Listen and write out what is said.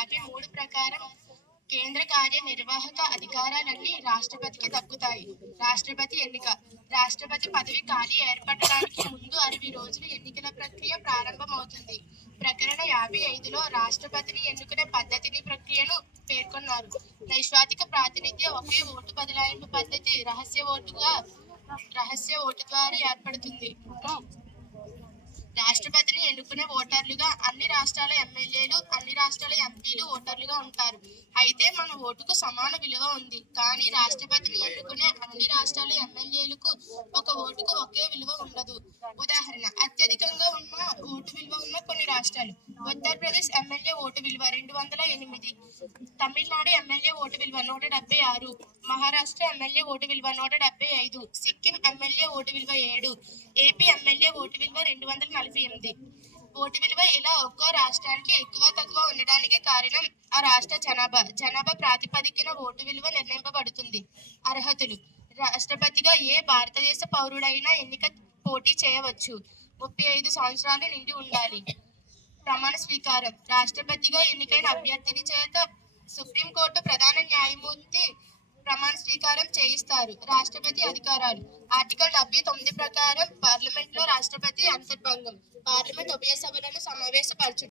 53 ప్రకారం కేంద్ర కార్యనిర్వాహక అధికారాలన్నీ రాష్ట్రపతికి దక్కుతాయి. రాష్ట్రపతి ఎన్నిక. రాష్ట్రపతి పదవి ఖాళీ ఏర్పడటానికి ముందు 60 రోజులు ఎన్నికల ప్రక్రియ ప్రారంభమవుతుంది. ప్రకరణ 55లో రాష్ట్రపతిని ఎన్నుకునే పద్ధతిని ప్రక్రియను పేర్కొన్నారు. నైష్వాతిక ప్రాతినిధ్య ఒకే ఓటు బదలాయింపు పద్ధతి రహస్య ఓటు ద్వారా ఏర్పడుతుంది. రాష్ట్రపతిని ఎన్నుకునే ఓటర్లుగా అన్ని రాష్ట్రాల ఎమ్మెల్యేలు, అన్ని రాష్ట్రాల ఎంపీలు ఓటర్లుగా ఉంటారు. అయితే మన ఓటుకు సమాన విలువ ఉంది. కానీ రాష్ట్రపతిని ఎన్నుకునే అన్ని రాష్ట్రాల ఎమ్మెల్యేలకు ఒక ఓటుకు ఒకే విలువ ఉండదు. ఉదాహరణ: అత్యధికంగా ఉన్న ఓటు విలువ ఉన్న కొన్ని రాష్ట్రాలు: ఉత్తరప్రదేశ్ ఎమ్మెల్యే ఓటు విలువ 208, తమిళనాడు ఎమ్మెల్యే ఓటు విలువ 176, మహారాష్ట్ర ఎమ్మెల్యే ఓటు విలువ 175, సిక్కిం ఎమ్మెల్యే ఓటు విలువ 7, ఏపీ ఎమ్మెల్యే ఓటు విలువ 248. ఓటు విలువ ఇలా ఒక్కో రాష్ట్రానికి ఎక్కువ తక్కువ ఉండడానికి కారణం ఆ రాష్ట్ర జనాభా ప్రాతిపదికన ఓటు విలువ నిర్ణయింపబడుతుంది. అర్హతలు: రాష్ట్రపతిగా ఏ భారతదేశ పౌరుడైనా పోటీ చేయవచ్చు. 35 సంవత్సరాలు నిండి ఉండాలి. ప్రమాణ స్వీకారం: రాష్ట్రపతిగా ఎన్నికైన అభ్యర్థిని చేత సుప్రీంకోర్టు ప్రధాన న్యాయమూర్తి ప్రమాణ స్వీకారం చేయిస్తారు. రాష్ట్రపతి అధికారాలు: ఆర్టికల్ 79 ప్రకారం పార్లమెంట్లో రాష్ట్రపతి అంతర్భాగం. పార్లమెంట్ ఉభయ సభలను సమావేశపరచుట.